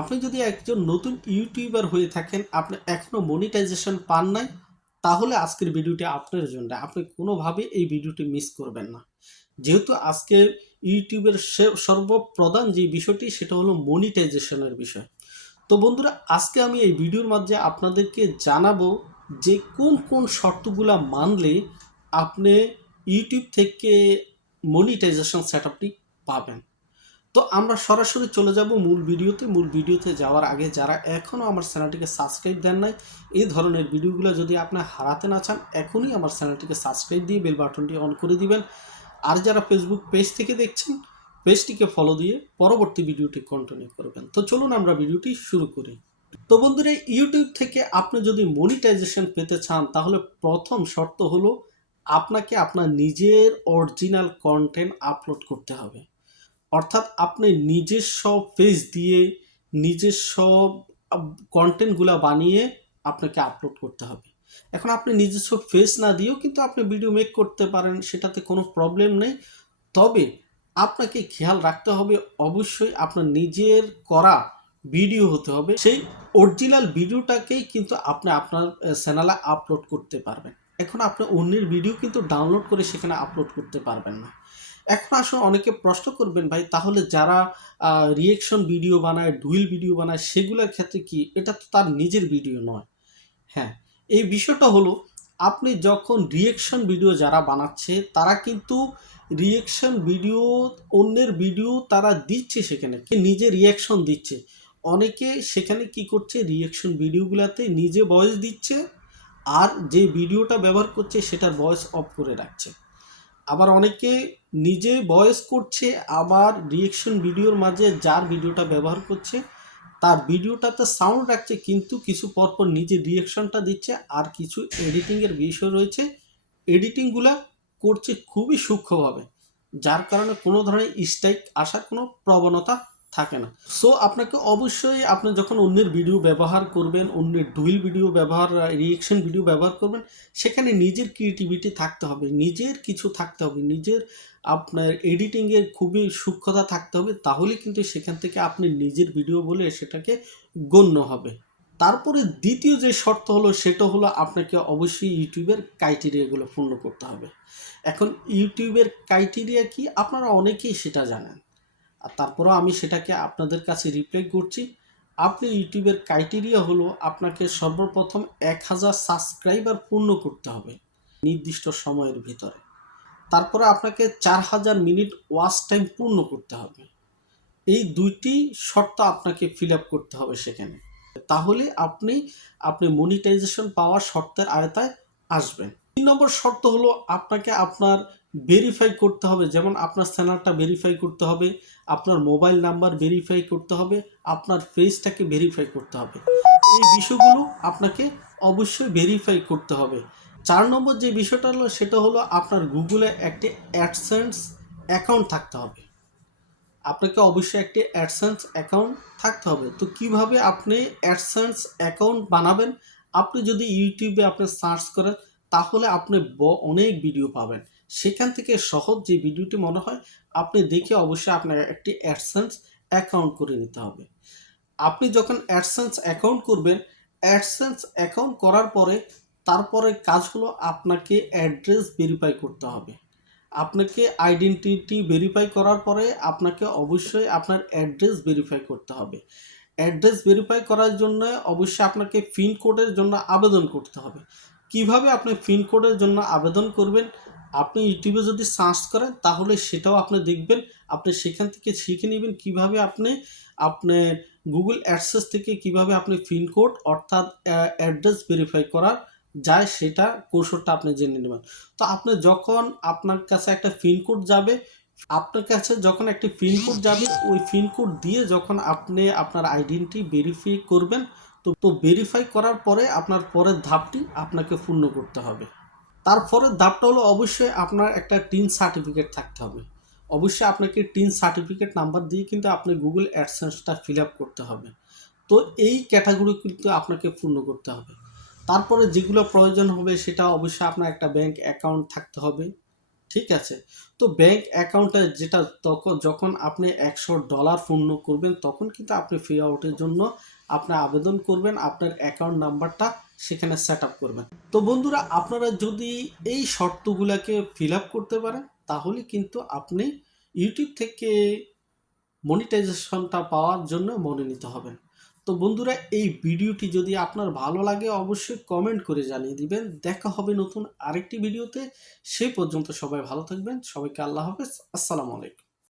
আপনি যদি একজন নতুন ইউটিউবার হয়ে থাকেন, আপনি এখনও মনিটাইজেশন পান নাই, তাহলে আজকের ভিডিওটি আপনার জন্য। আপনি কোনোভাবে এই ভিডিওটি মিস করবেন না। যেহেতু আজকে ইউটিউবের সর্বপ্রধান যে বিষয়টি, সেটা হলো মনিটাইজেশনের বিষয়। তো বন্ধুরা, আজকে আমি এই ভিডিওর মাধ্যমে আপনাদেরকে জানাব যে কোন কোন শর্তগুলা মানলে আপনি ইউটিউব থেকে মনিটাইজেশন সেট পাবেন। তো আমরা সরাসরি চলে যাব মূল ভিডিওতে। মূল ভিডিওতে যাওয়ার আগে যারা এখনও আমার চ্যানেলটিকে সাবস্ক্রাইব দেন নাই, এই ধরনের ভিডিওগুলো যদি আপনি হারাতে না চান, এখনই আমার চ্যানেলটিকে সাবস্ক্রাইব দিয়ে বেল বাটনটি অন করে দিবেন। আর যারা ফেসবুক পেজ থেকে দেখছেন পেজটিকে ফলো দিয়ে পরবর্তী ভিডিওটি কন্টিনিউ করবেন। তো চলুন আমরা ভিডিওটি শুরু করি। তো বন্ধুরা ইউটিউব থেকে আপনি যদি মনিটাইজেশন পেতে চান, তাহলে প্রথম শর্ত হলো আপনাকে আপনার নিজের অরিজিনাল কন্টেন্ট আপলোড করতে হবে। অর্থাৎ আপনি নিজস্ব পেজ দিয়ে নিজস্ব কন্টেন্টগুলো বানিয়ে আপনাকে আপলোড করতে হবে। এখন আপনি নিজস্ব ফেস না দিয়েও কিন্তু আপনি ভিডিও মেক করতে পারেন, সেটাতে কোনো প্রবলেম নেই। তবে আপনাকে খেয়াল রাখতে হবে, অবশ্যই আপনার নিজের করা ভিডিও হতে হবে। সেই অরিজিনাল ভিডিওটাকেই কিন্তু আপনি আপনার চ্যানেলে আপলোড করতে পারবেন। এখন আপনি অন্যের ভিডিও কিন্তু ডাউনলোড করে সেখানে আপলোড করতে পারবেন না। এখন আসলে অনেকে প্রশ্ন করবেন, ভাই, তাহলে যারা রিয়েকশন ভিডিও বানায় ডুইল ভিডিও বানায়, সেগুলোর ক্ষেত্রে কি এটা তো তার নিজের ভিডিও নয়? হ্যাঁ এই বিষয়টা হলো, আপনি যখন রিয়েকশন ভিডিও যারা বানাচ্ছে, তারা কিন্তু রিয়েকশন ভিডিও অন্যের ভিডিও তারা দিচ্ছে সেখানে নিজে রিয়াকশন দিচ্ছে। অনেকে সেখানে কি করছে রিয়েকশন ভিডিওগুলোতে নিজে ভয়েস দিচ্ছে, আর যে ভিডিওটা ব্যবহার করছে, সেটার ভয়েস অফ করে রাখছে। আবার অনেকে নিজে ভয়েস করছে, আবার রিয়েকশন ভিডিওর মাঝে যার ভিডিওটা ব্যবহার করছে, তার ভিডিওটাতে সাউন্ড রাখছে, কিন্তু কিছু পরপর নিজে রিয়েকশনটা দিচ্ছে আর কিছু এডিটিংয়ের বিষয় রয়েছে। এডিটিংগুলো করছে খুবই সূক্ষ্মভাবে, যার কারণে কোনো ধরনের স্ট্রাইক আসার কোনো প্রবণতা থাকে না। সো আপনাকে অবশ্যই আপনি যখন অন্যের ভিডিও ব্যবহার করবেন, অন্যের ডুইল ভিডিও ব্যবহার রিয়েকশন ভিডিও ব্যবহার করবেন, সেখানে নিজের ক্রিয়েটিভিটি থাকতে হবে, নিজের কিছু থাকতে হবে, নিজের আপনার এডিটিংয়ের খুবই সূক্ষ্মতা থাকতে হবে তাহলে কিন্তু সেখান থেকে আপনি নিজের ভিডিও বলে সেটাকে গণ্য হবে। তারপরে দ্বিতীয় যে শর্ত হলো, সেটা হলো আপনাকে অবশ্যই ইউটিউবের ক্রাইটেরিয়াগুলো পূর্ণ করতে হবে। এখন ইউটিউবের ক্রাইটেরিয়া কি? আপনারা অনেকেই সেটা জানেন। আর তারপরেও আমি সেটাকে আপনাদের কাছে রিপ্লাই করছি। আপনি ইউটিউবের ক্রাইটেরিয়া হলো আপনাকে সর্বপ্রথম এক হাজার সাবস্ক্রাইবার পূর্ণ করতে হবে নির্দিষ্ট সময়ের ভিতরে। তারপরে আপনাকে চার হাজার মিনিট ওয়াচ টাইম পূর্ণ করতে হবে। এই দুইটি শর্ত আপনাকে ফিল আপ করতে হবে সেখানে। তাহলে আপনি আপনি মনিটাইজেশন পাওয়ার শর্তের আয়তায় আসবেন। তিন নম্বর শর্ত হলো আপনাকে আপনার ভেরিফাই করতে হবে। যেমন আপনার চ্যানেলটা ভেরিফাই করতে হবে আপনার মোবাইল নাম্বার ভেরিফাই করতে হবে, আপনার ফেসটাকে ভেরিফাই করতে হবে। এই বিষয়গুলো আপনাকে অবশ্যই ভেরিফাই করতে হবে। চার নম্বর যে বিষয়টা হলো, সেটা হলো আপনার গুগলে একটি অ্যাডসেন্স অ্যাকাউন্ট থাকতে হবে। আপনাকে অবশ্যই একটি অ্যাডসেন্স অ্যাকাউন্ট থাকতে হবে। তো কীভাবে আপনি অ্যাডসেন্স অ্যাকাউন্ট বানাবেন? আপনি যদি ইউটিউবে আপনি সার্চ করেন তাহলে আপনি অনেক ভিডিও পাবেন। সেখান থেকে সহজ যে ভিডিওটি মনে হয়, আপনি দেখে অবশ্যই আপনার একটি অ্যাডসেন্স অ্যাকাউন্ট করে নিতে হবে। আপনি যখন অ্যাডসেন্স অ্যাকাউন্ট করবেন অ্যাডসেন্স অ্যাকাউন্ট করার পরে তারপরে কাজগুলো আপনাকে অ্যাড্রেস ভেরিফাই করতে হবে। আপনাকে আইডেন্টিটি ভেরিফাই করার পরে আপনাকে অবশ্যই আপনার অ্যাড্রেস ভেরিফাই করতে হবে। অ্যাড্রেস ভেরিফাই করার জন্য অবশ্যই আপনাকে পিন কোডের জন্য আবেদন করতে হবে। কীভাবে আপনি পিন কোডের জন্য আবেদন করবেন? আপনি ইউটিউবে যদি সার্চ করেন, তাহলে সেটাও আপনি দেখবেন। আপনি সেখান থেকে শিখে নেবেন কীভাবে আপনি আপনি গুগল অ্যাডসেস থেকে কীভাবে আপনি পিন কোড, অর্থাৎ অ্যাড্রেস ভেরিফাই করার যায়, সেটা কৌশলটা আপনি জেনে নেবেন। তো আপনি যখন আপনার কাছে একটা পিন কোড যাবে, আপনার কাছে যখন একটি পিন কোড যাবে, ওই পিন কোড দিয়ে যখন আপনি আপনার আইডেন্টি ভেরিফাই করবেন তো তো ভেরিফাই করার পরে আপনার পরের ধাপটি আপনাকে পূর্ণ করতে হবে। তারপরের ধাপটা হলো অবশ্যই আপনার একটা টিন সার্টিফিকেট থাকতে হবে। অবশ্যই আপনাকে টিন সার্টিফিকেট নাম্বার দিয়ে কিন্তু আপনি গুগল অ্যাডসেন্সটা ফিল আপ করতে হবে। তো এই ক্যাটাগরি কিন্তু আপনাকে পূর্ণ করতে হবে। তারপরে যেগুলো প্রয়োজন হবে সেটা অবশ্যই আপনার একটা ব্যাংক অ্যাকাউন্ট থাকতে হবে। ঠিক আছে? তো ব্যাংক অ্যাকাউন্টে যেটা তখন যখন আপনি একশো ডলার পূর্ণ করবেন, তখন কিন্তু আপনি ফ্রি আউটের জন্য আপনি আবেদন করবেন, আপনার অ্যাকাউন্ট নাম্বারটা সেখানে সেট আপ করবেন। তো বন্ধুরা, আপনারা যদি এই শর্তগুলোকে ফিল আপ করতে পারেন, তাহলে কিন্তু আপনি ইউটিউব থেকে মনিটাইজেশনটা পাওয়ার জন্য মনোনীত হবেন। তো বন্ধুরা, এই ভিডিওটি যদি আপনার ভালো লাগে, অবশ্যই কমেন্ট করে জানিয়ে দিবেন। দেখা হবে নতুন আরেকটি ভিডিওতে। সেই পর্যন্ত সবাই ভালো থাকবেন। সবাইকে আল্লাহ হাফেজ। আসসালামু আলাইকুম।